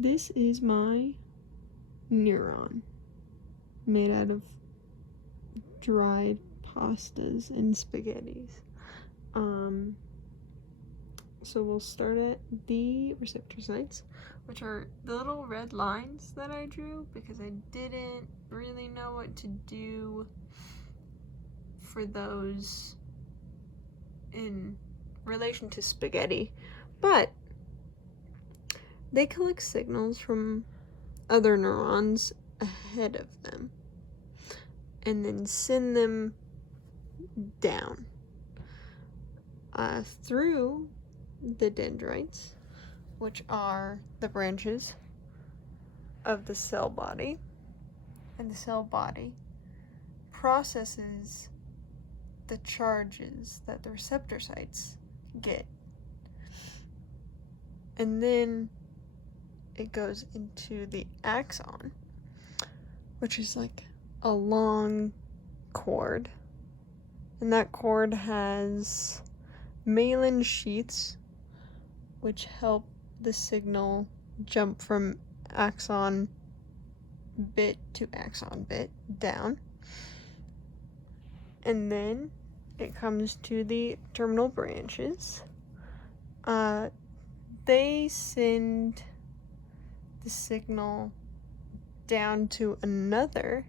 this is my Neuron, made out of dried pastas and spaghettis. So we'll start at the receptor sites, which are the little red lines that I drew because I didn't really know what to do for those in relation to spaghetti, but they collect signals from other neurons ahead of them and then send them down through the dendrites, which are the branches of the cell body, and the cell body processes the charges that the receptor sites get, and then it goes into the axon, which is like a long cord, and that cord has myelin sheaths which help the signal jump from axon bit to axon bit down, and then it comes to the terminal branches. They send the signal down to another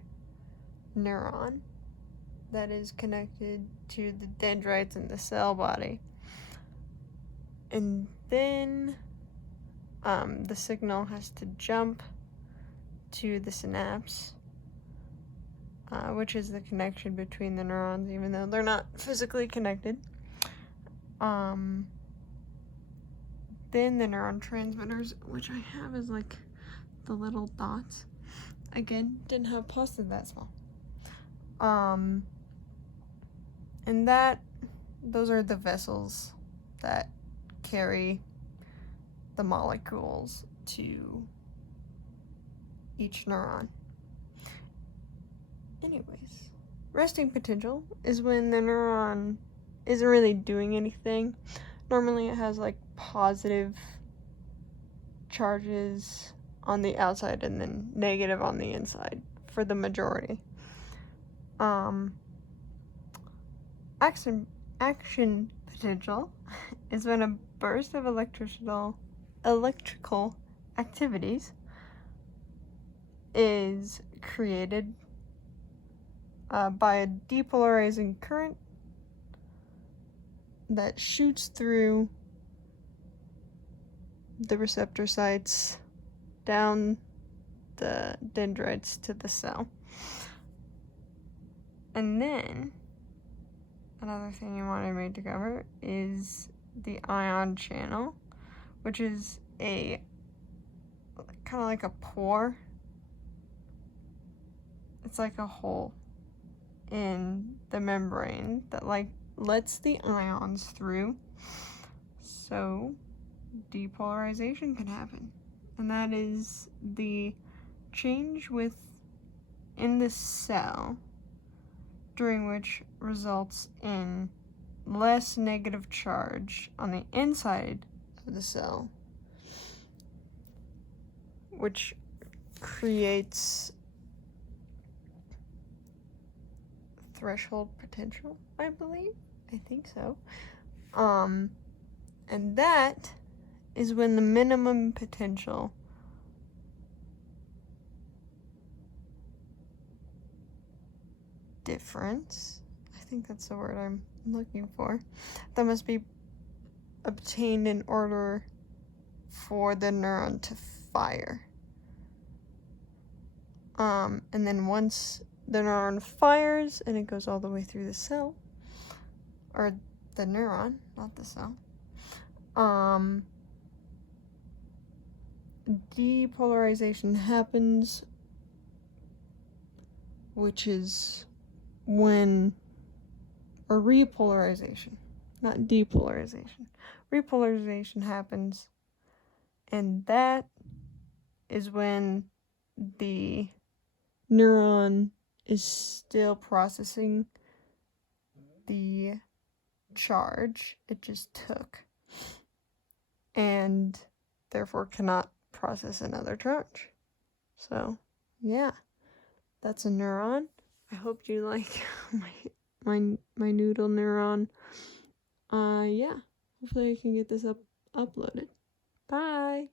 neuron that is connected to the dendrites in the cell body. And then the signal has to jump to the synapse, which is the connection between the neurons, even though they're not physically connected. Then the neuron transmitters, which I have as like the little dots. Again, didn't have pasta that small. And those are the vessels that carry the molecules to each neuron. Anyways, resting potential is when the neuron isn't really doing anything. Normally it has like positive charges on the outside and then negative on the inside for the majority. Action potential is when a burst of electrical activities is created by a depolarizing current that shoots through the receptor sites down the dendrites to the cell. And then another thing you wanted me to cover is the ion channel, which is a kind of like a pore. It's like a hole in the membrane that like lets the ions through, so depolarization can happen. And that is the change within the cell, during which results in less negative charge on the inside of the cell, which creates threshold potential, I believe. I think so. And that is when the minimum potential difference, I think that's the word I'm looking for, that must be obtained in order for the neuron to fire. And then once the neuron fires and it goes all the way through the cell, or the neuron, not the cell, depolarization happens, which is when, or repolarization, not depolarization. Repolarization happens, and that is when the neuron is still processing the charge it just took, and therefore cannot process another tranche. So, yeah, that's a neuron. I hope you like my noodle neuron. Yeah, hopefully I can get this uploaded. Bye!